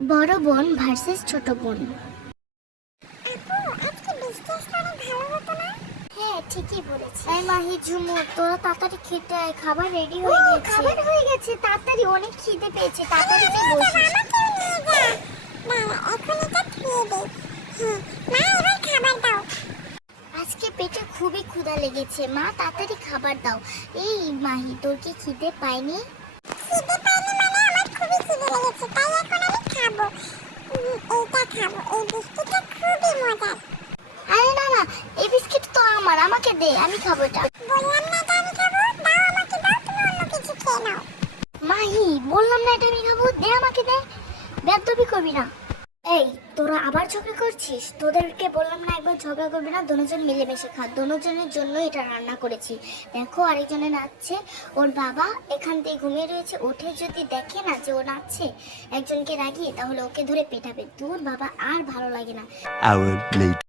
বড় বোন ভার্সেস ছোট বোন। হ্যাঁ, ঠিকই বলেছিস। এই মাহি, ঝুমু, তোরা তাড়াতাড়ি খেতে আয়, খাবার রেডি হয়ে গেছে। খাবার হয়ে গেছে, তাড়াতাড়ি, অনেক খিদে পেয়েছে, তাড়াতাড়ি তুই বসিস। আজকে পেটে খুবই ক্ষুধা লেগেছে মা, তাড়াতাড়ি খাবার দাও। এই মাহি, তোর কি খিদে পায়নি? খিদে পাইনি মানে আমার খুবই খিদে লেগেছে, তাই এখন আমি খাবো। এইটা খাবো, এই বিস্কুটটা খুবই মজার। আরে না না, এই বিস্কিট তো আমার, আমাকে দে, আমি খাবো এটা। বললাম না এটা আমি খাবো, দাও আমাকে দাও, তুমি অন্য কিছু খেয়ে নাও। মাহি, বললাম না এটা আমি খাবো, দে আমাকে দে, বেয়াদবি করবি না। এই, তোরা আবার ঝগড়া করছিস? তোদেরকে বললাম না একবার ঝগড়া করবি না, দুজন মিলেমিশে খা। দুজনের জন্য এটা রান্না করেছি। দেখো আরেকজনে নাচছে, ওর বাবা এখান থেকে ঘুমিয়ে রয়েছে, উঠে যদি দেখে না যে ও নাচছে একজনকে রাগিয়ে, তাহলে ওকে ধরে পেটাবে। তোর বাবা আর ভালো লাগে না। Hour later.